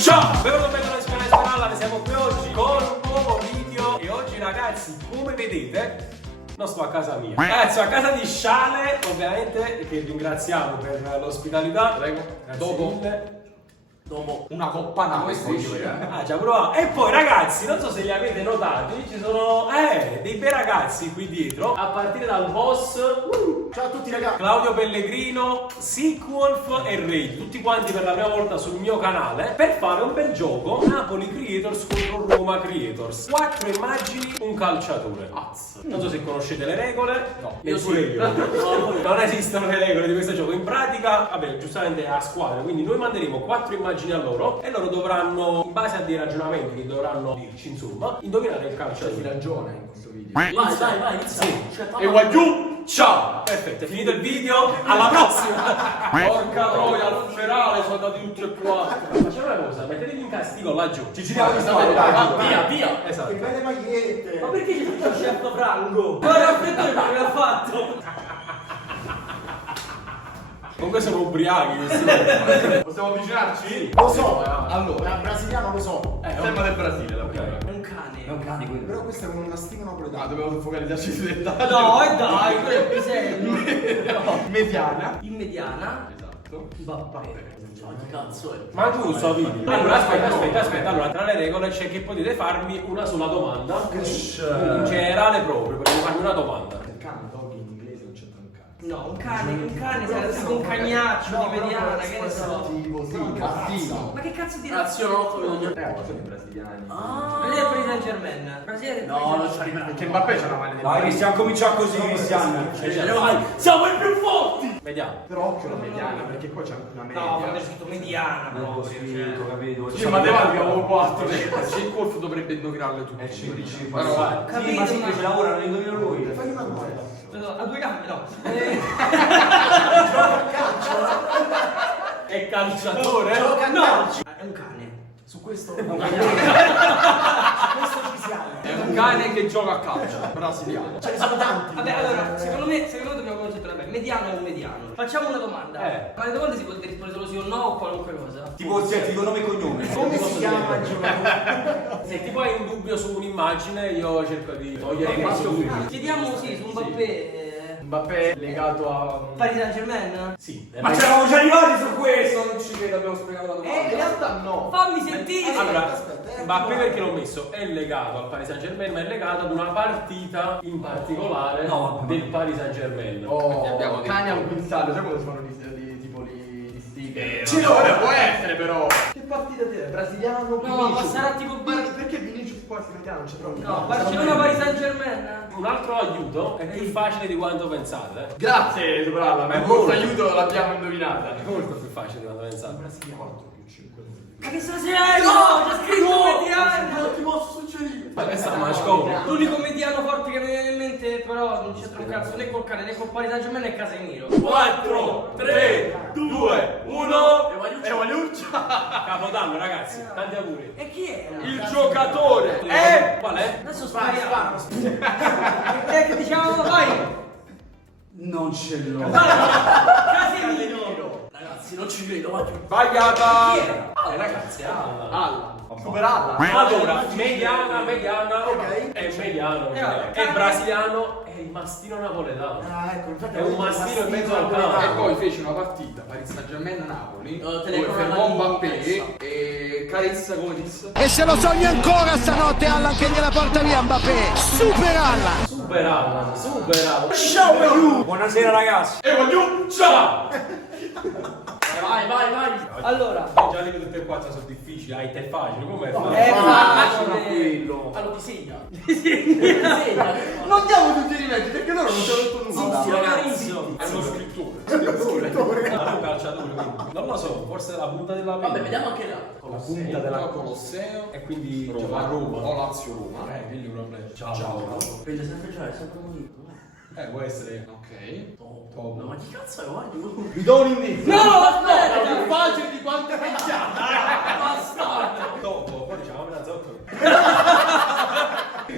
Ciao, benvenuti nel canale Speralla, ne siamo qui oggi con un nuovo video. E oggi ragazzi, come vedete, non sto a casa mia. Sto a casa di Sciale, ovviamente, che ringraziamo per l'ospitalità. Prego. Grazie mille. Dopo una coppa nave Ah, già provato. E poi ragazzi, non so se li avete notati, ci sono dei bei ragazzi qui dietro, a partire dal boss. Ciao a tutti ragazzi. Claudio Pellegrino, Sequolf e Ray, tutti quanti per la prima volta sul mio canale per fare un bel gioco Napoli Creators contro Roma Creators. 4 immagini, un calciatore. Non so se conoscete le regole. No, io pure io. Non esistono le regole di questo gioco. In pratica, vabbè, giustamente è a squadra, quindi noi manderemo 4 immagini a loro e loro dovranno, in base a dei ragionamenti che dovranno dirci, insomma, indovinare il calciatore. Chi ragiona in questo video? Vai, inizia. Sì. E guagliù, ciao! Perfetto, è finito il video, alla prossima! Porca troia, al funerale sono andati tutti e quattro. Facciamo una cosa, mettetevi in castigo laggiù. Ci giriamo di Vai, vai, via, via! Esatto. Che belle magliette. Ma perché c'è tutto il chef Franco? Guarda, aspetta che mi ha fatto! Comunque sono ubriachi questi. Possiamo avvicinarci? Lo so. Allora, Brasiliano lo so. tema del Brasile, la prima. È un cane. È un cane quello. Però questo è una stima Ah, napoletana. dobbiamo focalizzarci sui dettagli. No, e dai, quello è pisello. Mediana. In mediana. Esatto. Vabbè. Che cazzo è? Ma giusto, vedi. Allora aspetta, allora tra le regole c'è che potete farmi una sola domanda. Quindi in generale proprio, potete farmi una domanda. Il cane, doggy in inglese non c'entra un cane. No, un cane sarà tipo un cagnaccio di mediana, che ne so. Tipo, sì, Un gattino. Ma che cazzo di Razio no, sono i brasiliani. Ah, lei è Paris Saint Germain. Brasile. No, non ci arriva. Perché Mbappé c'ha una maglia di Dai, Cristiano, comincia così, Cristiano. Siamo i più forti! Vediamo. Però occhio la mediana, perché qua c'è una media. No, quando è scritto mediana proprio. Spirito, capito? Sì, in matematica avevo 4. Se il colpo dovrebbe indovinarle tutte. È 15 Però vai. Sì, Capito, ma sì, ma- che ci lavorano, lo indovino lui. Fai una domanda. A due gambe, no. È calciatore? Gioca a No! calcio. È un cane. Su questo Un ci siamo. È un cane che gioca a calcio, brasiliano. Ce ne sono tanti. Vabbè, allora, secondo me dobbiamo concentrare bene. Mediano è un mediano. Facciamo una domanda. Ma le domande si può rispondere solo sì o no o qualunque cosa? Tipo, ti dico nome e cognome. Come si chiama il giocatore? Se tipo hai un dubbio su un'immagine, io cerco di togliere questo dubbio. Chiediamo sì, su Mbappé. Mbappé è legato a... Paris Saint Germain? Sì. Ma c'eravamo già arrivati su questo, non ci credo, abbiamo spiegato la domanda. In realtà no. Fammi sentire! Allora, Aspetta, Mbappé perché l'ho messo? È legato al Paris Saint Germain, ma è legato ad una partita in particolare del Paris Saint Germain. Oh, abbiamo cani al guinzaglio, sai come si fanno tipo di sticker? Ce l'ho. Può essere però! Che partita te? Brasiliano? No, ma sarà tipo Perché Vinicius qua si mediano? Non c'è proprio. No, Barcellona Paris Saint Germain? Un altro aiuto è più facile di quanto pensate. Grazie, Superalla, ma molto aiuto l'abbiamo indovinata. È molto più facile di quanto pensate. Ma che sta dicendo? C'è scritto mediano! Non ti posso succedere. Ma questa è una scopa. L'unico mediano forte che mi viene in mente, però non c'entra un cazzo né col cane né col Paris Saint Germain è Casemiro. 4, 3, 2, 1. E Valiuccia! Capodanno ragazzi, tanti auguri. E chi era? Il giocatore! Qual è? Adesso spariamo. Che diciamo, vai! Non ce l'ho. Casemiro! Ragazzi, non ci credo, ma Sbagliata! Ragazzi, Alla. Alla! Superalla! Allora, mediana, Ok. è mediano, vabbè, è brasiliano, è il mastino napoletano. Ah, ecco, infatti È un mastino in mezzo al campo. E poi fece una partita Paris Saint Germain Napoli dove telefono fermò alla Mbappé e Caressa come disse. E se lo sogni ancora stanotte Allan che gliela porta via Mbappé. Super Allan. Superala. Buonasera ragazzi. E Valiuccia! Vai! Allora, Già le tutte e quattro sono difficili, hai te facile, com'è? è facile! Quello. Allora, disegna. Disegna! Non diamo tutti i rimedi perché loro non ci hanno detto nulla. Sì, ragazzi! È uno scrittore. Ma un calciatore, quindi. Non lo so, forse la punta della penna. Vabbè, vediamo anche là. La punta della Colosseo e quindi gioca Roma, a Roma. o Lazio Roma. Quindi un problema. Ciao. Vedi, sempre giocare, sempre così. Può essere. Ok. No, ma chi cazzo è? Guardi, Vi do un indizio. No, È aspetta! più facile di quanto pensiate. Dopo, poi diciamo una zocco.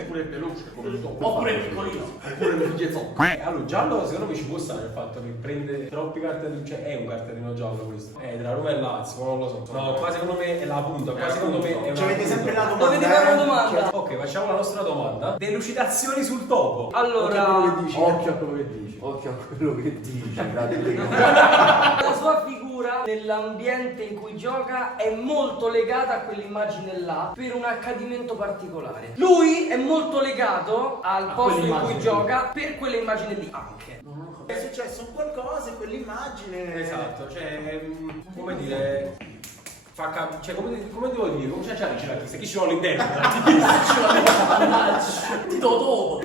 Pure per peluche, come il topo. Oppure piccolino. Oppure le figlie zocco. Allora, giallo secondo me ci può stare il fatto che prende troppi cartellini, cioè è un cartellino giallo questo. Tra Roma e Lazio, non lo so. No, qua secondo me è la punta, qua secondo me è una Ci avete punta. sempre la domanda. Dovete fare una domanda. Ok, facciamo la nostra domanda. Delucidazioni sul topo. Allora, Occhio a quello che dici. Occhio a quello che dici, la sua figura nell'ambiente in cui gioca è molto legata a quell'immagine là per un accadimento particolare. Lui è molto legato al posto in cui quell'immagine. gioca per quell'immagine lì anche. È successo un qualcosa e quell'immagine. Esatto, cioè, come dire... cioè, come devo dire? Come c'è la chissà? Chi ci vuole in dentro? Ti do dopo.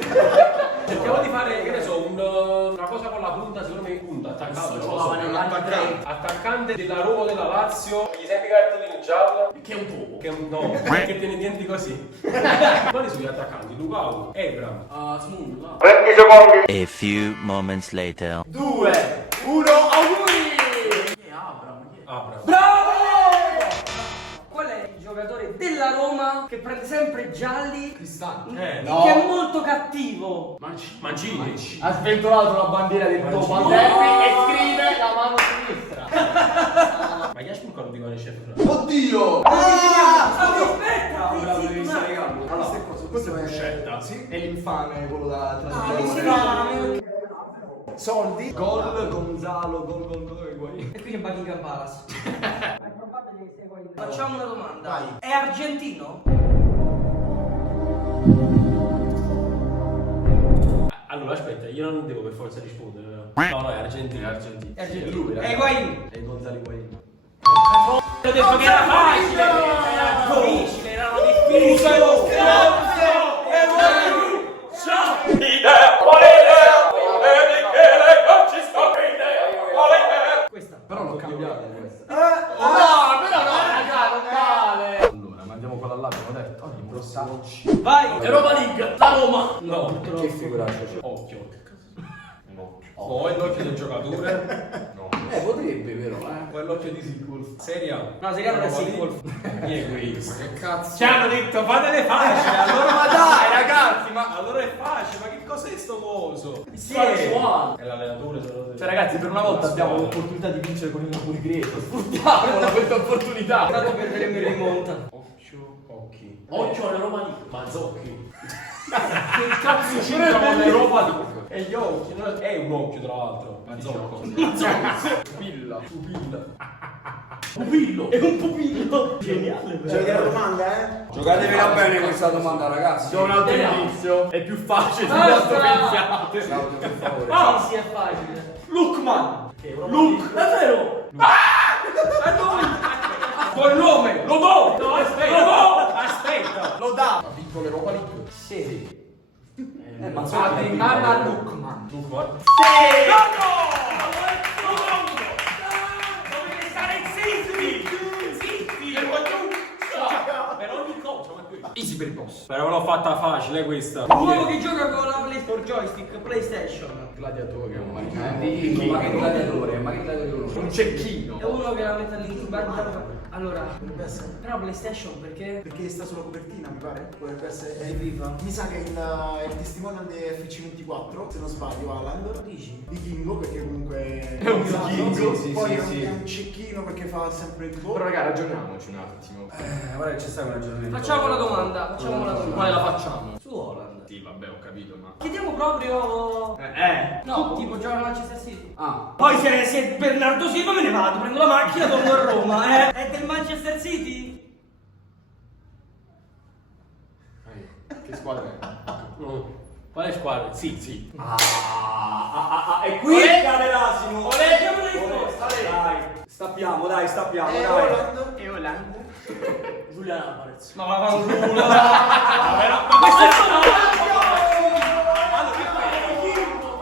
Cerchiamo di fare, che ne so, una cosa con la punta, secondo me punta, attaccato, non lo so, un attaccante della Roma o della Lazio, gli esempi cartellini giallo, Che è un topo. che no, che te ne tieni così. Quali sono gli attaccanti? Lukaku, Ebram. Smooth, no? A few moments later. 2, 1, auguri! Chi è Abram? Chi è? Abram. Bravo! Qual è il giocatore della Roma che prende sempre gialli Cristante. e No. che è molto cattivo? Mancini. Ha sventolato la bandiera del topo al derby e scrive la mano sinistra. Ma chi ha spulcato di Ivane Chef? Oddio! Aspetta! Allora, questo è Scelta. Sì. È l'infame quello da Ah, Soldi. Gol, Gonzalo, gol, Higuain. e qui c'è Buckingham Palace. È probabile che sia Higuain. Facciamo una domanda. Vai. È argentino? Allora, aspetta, io non devo per forza rispondere. No, è argentino. È argentino. Lui, È Higuain. È Gonzalo Higuain. Ho detto che era facile! Era difficile, era difficile! Questa. Però l'ho cambiato questa. No, però no, raga, non vale. Allora, mandiamo quella là, abbiamo detto. Oh, imbrossamoci. Vai! Europa League, la Roma. No, Che figuraccia c'è? occhio. Oh, è l'occhio del giocatore. No. Potrebbe però, O è l'occhio di Sequel. Serie A. No, Serie A non è sequel. Chi è questo? Che cazzo? Ci hanno detto fatele facile, allora Ma dai, ragazzi, ma allora è facile, ma che cos'è sto coso? Juan. È l'allenatore, cioè ragazzi, per una volta abbiamo l'opportunità di vincere con il Napoli Creator. Sfruttiamola questa opportunità. Tanto perderemo in rimonta. Occhio, occhi. Occhio all'Europa League. Mazzocchi. Che cazzo c'entra con l'Europa League? E gli occhi, è un occhio tra l'altro. Mazzocco. Pilla. Pupillo. È un pupillo! Geniale! C'è la domanda, Giocatevela bene questa domanda, ragazzi. Do un altro indizio. È più facile di Basta! quanto pensiate. Claudio, per favore. Sì, è facile. Lookman. Luke. Davvero? Col nome! Lo do! No, aspetta! Aspetta! Lo dà. Ha vinto l'Europa League. Sì. Ma Adriana Lookman. Lukman. Dovete stare zitti. Zitti. Per ogni cosa, ma qui. Easy per i boss. Però l'ho fatta facile questa. Un uomo che gioca con la joystick PlayStation. Gladiatore, un Ma che gladiatore, ma che gladiatore. Un cecchino. È uno che la mette all'incubatore. Allora, però PlayStation perché? perché sta sulla copertina, mi pare. Potrebbe essere. È viva. Mi sa che il testimonial di FC24, se non sbaglio, Alan. Dici? Vichingo, perché comunque È un vichingo. Sì, poi è un cecchino perché fa sempre il Però gol. raga, ragioniamoci un attimo. Guarda che ci sta una giornata. Facciamo la domanda. Facciamo la domanda. Quale la facciamo? Su Holland. Sì, vabbè, ho capito, ma. Chiediamo proprio. No. Tipo gioca a Manchester City. Ah, Poi se Bernardo Silva me ne vado, prendo la macchina, torno a Roma, È del Manchester City? Che squadra è? Quale squadra? Sì, sì. e qui cade l'asino. Leggiamo le risposte. Dai, stappiamo, dai, stappiamo, dai. Holland. E Olanda? Giuliano Alvarez. Ma va un culo. Ma questo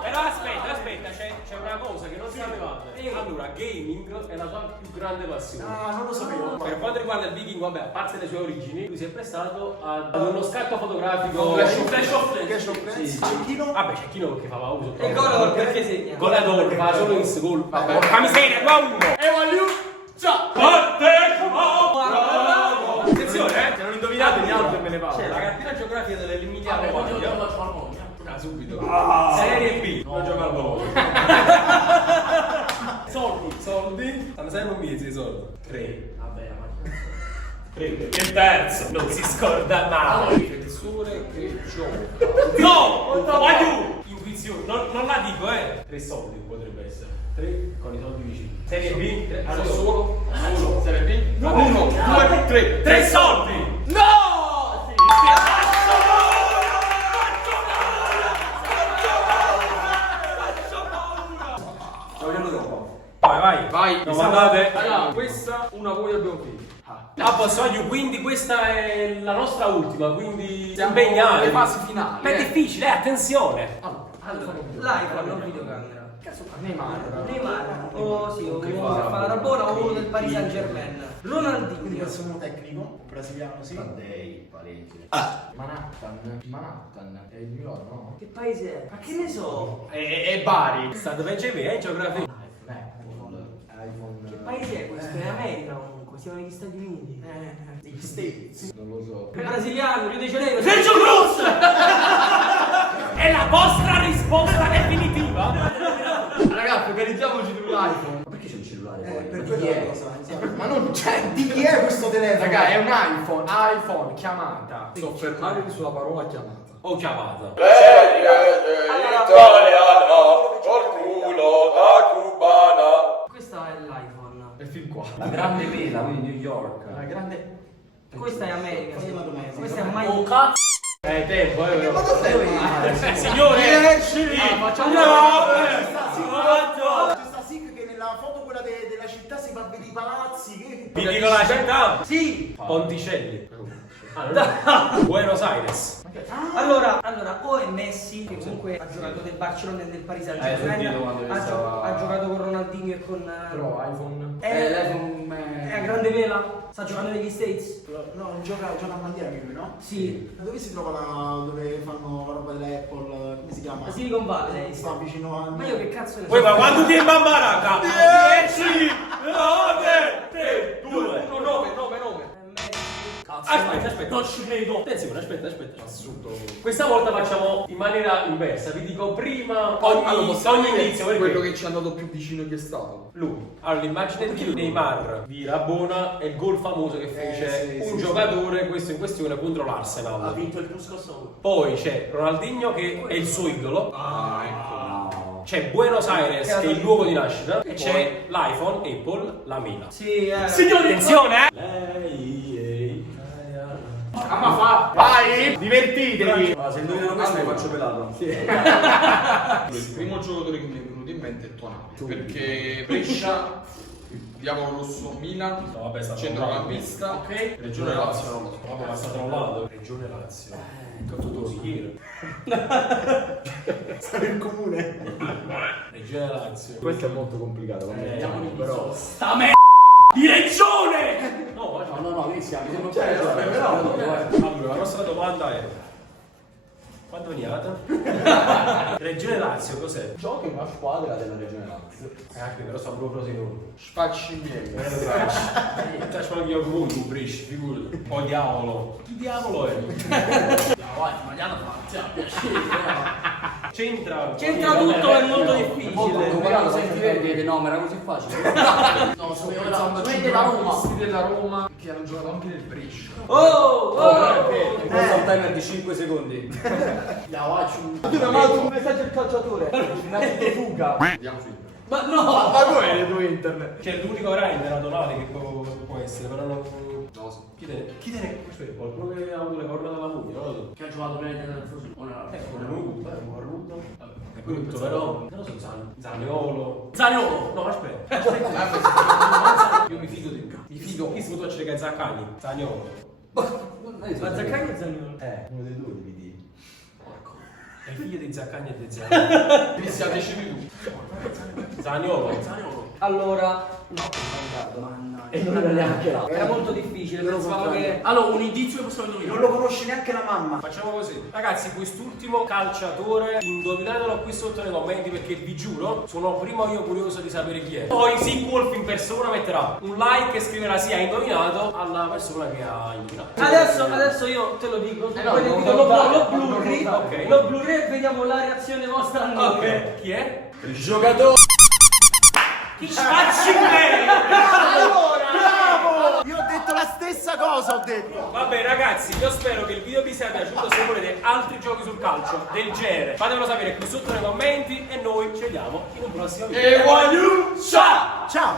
Però aspetta, c'è una cosa che non sapevate. Allora, gaming è la sua più grande passione. Ah, non lo sapevo. Per quanto riguarda il Viking, vabbè, a parte le sue origini, lui si è prestato ad uno scatto fotografico. Flash of Flash. Cash of Friends, cecchino. Vabbè, c'è chi non che fa uso. E gol perché segna? Goleador che fa solo in gol. Porca miseria, 2-1. E voglio. Ciao! Attenzione, Se non indovinate, gli altri me ne vado. C'è la cartina geografica dell'Emilia Vabbè, Romagna. subito. Serie B. Non gioca al ballo. Soldi. Soldi. Stanno sempre un mese i soldi. 3. Vabbè, ma 3. Il terzo. Non si scorda mai. Difensore che gioca. No! Vai giù! Intuizione. Non la dico, 3 soldi potrebbe essere. 3 con i soldi vicini. Serie B. Allora, solo. Serie B. 1, 2, 3. 3 soldi! No! Vai. Vai, Domandate. Allora, questa una voi abbiamo finito. Quindi questa è la nostra ultima, quindi Siamo impegnati. alle fasi finali. Ma è difficile, attenzione. Allora, L'iPhone, non videocamera. Neymar. Oh sì, o uno che fa la Rabona o uno del Paris Saint Germain. Quindi Ronaldinho. questo è uno tecnico, brasiliano, sì. Manhattan. È il Milano, no? Che paese è? Ma che ne so? È Bari. State peggio in geografia. Che paese è questo? È America comunque, siamo negli Stati Uniti. Negli States. Non lo so. È brasiliano, Rio de Janeiro. Sergio Cruz! È la vostra risposta definitiva? Ragazzi, organizziamoci su un iPhone. Ma perché c'è il cellulare poi? Per Di quello chi la è? cosa, insomma. Ma non c'è. Di chi è questo telefono? Raga, è un iPhone, chiamata. Soffermatevi sulla parola chiamata. O chiamata? Questo è l'iPhone. È fin qua. La grande vela, quindi New York. La grande. Questa è America. Fammi una secondo me. domanda. Questa è Oh, Miami. cazzo! Tempo, Ma dov'è? signore! Facciamo C'è sta SIC che nella foto quella della città si fa vedere i palazzi. Che... Vi dico la città? Sì. Ponticelli. Ah, no. Buenos Aires. Allora, o è Messi, che comunque ha giocato del Barcellona e del Paris Saint sentito quando Germain, stava- ha giocato con Ronaldinho e con... Però iPhone. È a grande vela, sta giocando negli States. No, non gioca a Miami lui, no? Sì. Ma dove si trova dove fanno la roba dell'Apple? Come si chiama? La Silicon Valley. Sta vicino a... Ma io che cazzo ne so? Poi ma quando ti è bambaraca? 10, 9, 3, 2, 1, 9. Aspetta. Non ci credo! Attenzione, aspetta. Assurdo. Questa volta facciamo in maniera inversa. Vi dico prima ogni inizio perché quello che ci è andato più vicino chi è stato. lui. Allora, l'immagine di Neymar di Rabona è il gol famoso che fece un giocatore, questo in questione, contro Ha l'Arsenal. vinto il Puscosso. Poi c'è Ronaldinho che è il suo idolo. C'è Buenos Aires che è il luogo di nascita. E c'è l'iPhone, Apple, la mela. Sì, Signori, Attenzione! Lei. Ma fa! Vai! Divertitevi! Se indovinano questo vi faccio pelato. Il primo giocatore che mi è venuto in mente è Tonali. Perché Brescia, Diavolo Rosso, Milan, No, vabbè, sta centrocampista. Ok. Regione Lazio, non lo so. Vabbè, ma sta trovato. Regione Lazio. Capito ieri. Stare in comune. Regione Lazio. Questo è molto complicato. Però. Sta me di regione! No, No, lì siamo. allora, la nostra domanda è: quanto veniate? Regione Lazio, cos'è? Gioca in una squadra della regione Lazio. Però sta proprio sicuro. Spacci miei. Facciamo anche io comunque un brisci, figurati. Oh diavolo. Chi diavolo è? Vai, sbagliato, ma piacere. C'entra tutto, è molto difficile. Guarda, senti, vedi, no, ma era così facile. No, sono Pensando a centrocampisti della Roma che hanno giocato anche nel Brescia. Questo è un timer di 5 secondi. Tu mi hai mandato un messaggio al calciatore. Innanzitutto fuga. Andiamo su internet. Ma no! Ma come le tue internet? Cioè l'unico grinder era Tonali che può essere, però non. No, sì. Chi te ne? Aspetta, qualcuno che ha avuto le corna dalla mummia, non lo so. Che ha giocato bene nel Frosinone. O nella- Ecco, un cornuto. È brutto, però. Non lo so, Zaniolo. Zaniolo! No, aspetta. Io mi fido di. Mi fido. Chi si può cercare Zaccagni? Zaniolo. Ma Zaccagni e Zaniolo? Uno dei due devi dire. È figlio di Zaccagni e di Zaniolo. Mi siate decidi tu. Zaniolo. Zaniolo! Allora, no, ho sbagliato. E non era neanche là. Era molto difficile, pensavo che... Allora, un indizio che possiamo Non indovinare. lo conosce neanche la mamma. Facciamo così. Ragazzi, quest'ultimo calciatore, indovinatelo qui sotto nei commenti perché vi giuro, sono prima io curioso di sapere chi è. Poi Seawolf in persona metterà un like e scriverà sì, ha indovinato alla persona che ha indovinato. Adesso io te lo dico, no, poi non dico lo votare, Blu-ray, non votare. lo Blu-ray e vediamo la reazione vostra a noi. Ok, chi è? Il giocatore. Chi facci bene? Io ho detto la stessa cosa, ho detto. Vabbè ragazzi, io spero che il video vi sia piaciuto. Se volete altri giochi sul calcio del genere, fatemelo sapere qui sotto nei commenti e noi ci vediamo in un prossimo video. E voglio. Ciao! Ciao.